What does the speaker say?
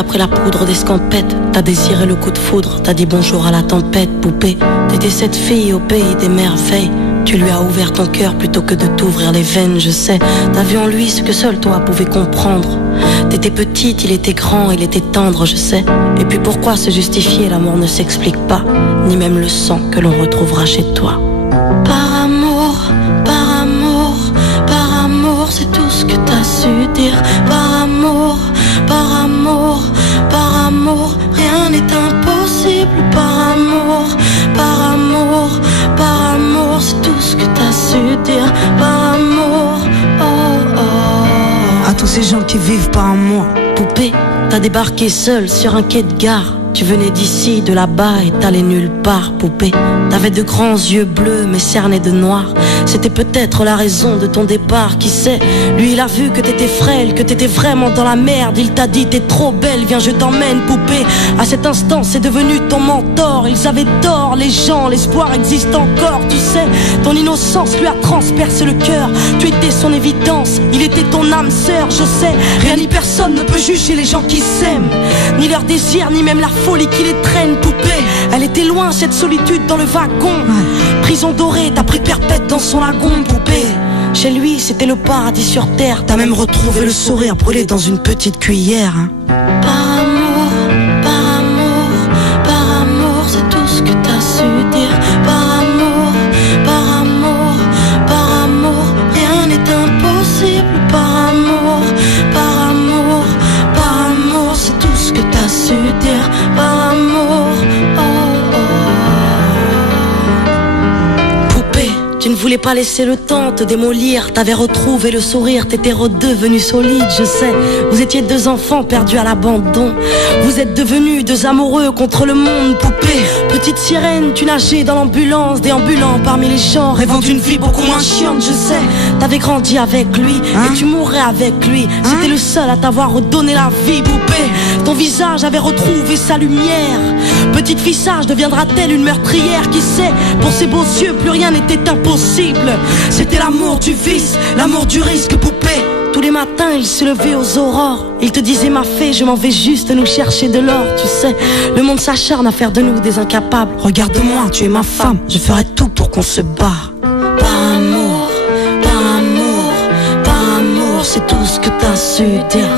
t'as pris la poudre d'escampette, t'as désiré le coup de foudre, t'as dit bonjour à la tempête, poupée. T'étais cette fille au pays des merveilles. Tu lui as ouvert ton cœur plutôt que de t'ouvrir les veines, je sais. T'as vu en lui ce que seul toi pouvais comprendre. T'étais petite, il était grand, il était tendre, je sais. Et puis pourquoi se justifier, l'amour ne s'explique pas, ni même le sang que l'on retrouvera chez toi. Par amour, par amour, par amour, c'est tout ce que t'as su dire. Par amour, par amour, par amour, rien n'est impossible. Par amour, par amour, par amour, c'est tout ce que t'as su dire. Par amour, oh oh. À tous ces gens qui vivent par amour. Poupée, t'as débarqué seule sur un quai de gare. Tu venais d'ici, de là-bas et t'allais nulle part, poupée. T'avais de grands yeux bleus mais cernés de noir. C'était peut-être la raison de ton départ, qui sait. Lui il a vu que t'étais frêle, que t'étais vraiment dans la merde. Il t'a dit t'es trop belle, viens je t'emmène, poupée. À cet instant c'est devenu ton mentor. Ils avaient tort les gens, l'espoir existe encore, tu sais. Ton innocence lui a transpercé le cœur. Tu étais son évidence, il était ton âme sœur, je sais. Rien ni personne ne peut juger les gens qui s'aiment, ni leur désir, ni même la folie qui les traîne, poupée. Elle était loin cette solitude dans le wagon. Prison dorée, t'as pris perpète dans son lagon, poupée. Chez lui c'était le paradis sur terre. T'as même retrouvé le sourire brûlé dans une petite cuillère, hein. Par amour, par amour, par amour, c'est tout ce que t'as su dire. Par amour, par amour, par amour, rien n'est impossible. Par amour, par amour, par amour, c'est tout ce que t'as su dire. Par amour, oh oh. Poupée, tu ne voulais pas laisser le temps te démolir. T'avais retrouvé le sourire, t'étais redevenu solide, je sais. Vous étiez deux enfants perdus à l'abandon. Vous êtes devenus deux amoureux contre le monde, poupée. Petite sirène, tu nageais dans l'ambulance, déambulant parmi les gens, rêvant d'une vie beaucoup moins chiante, je sais. T'avais grandi avec lui, et tu mourrais avec lui. C'était le seul à t'avoir redonné la vie, poupée. Ton visage avait retrouvé sa lumière. Petite fille sage deviendra-t-elle une meurtrière, qui sait. Pour ses beaux yeux plus rien n'était impossible. C'était l'amour du vice, l'amour du risque, poupée. Tous les matins il se levait aux aurores. Il te disait ma fée, je m'en vais juste nous chercher de l'or, tu sais. Le monde s'acharne à faire de nous des incapables. Regarde-moi, tu es ma femme, je ferai tout pour qu'on se barre. Par amour, par amour, par amour, c'est tout ce que t'as su dire.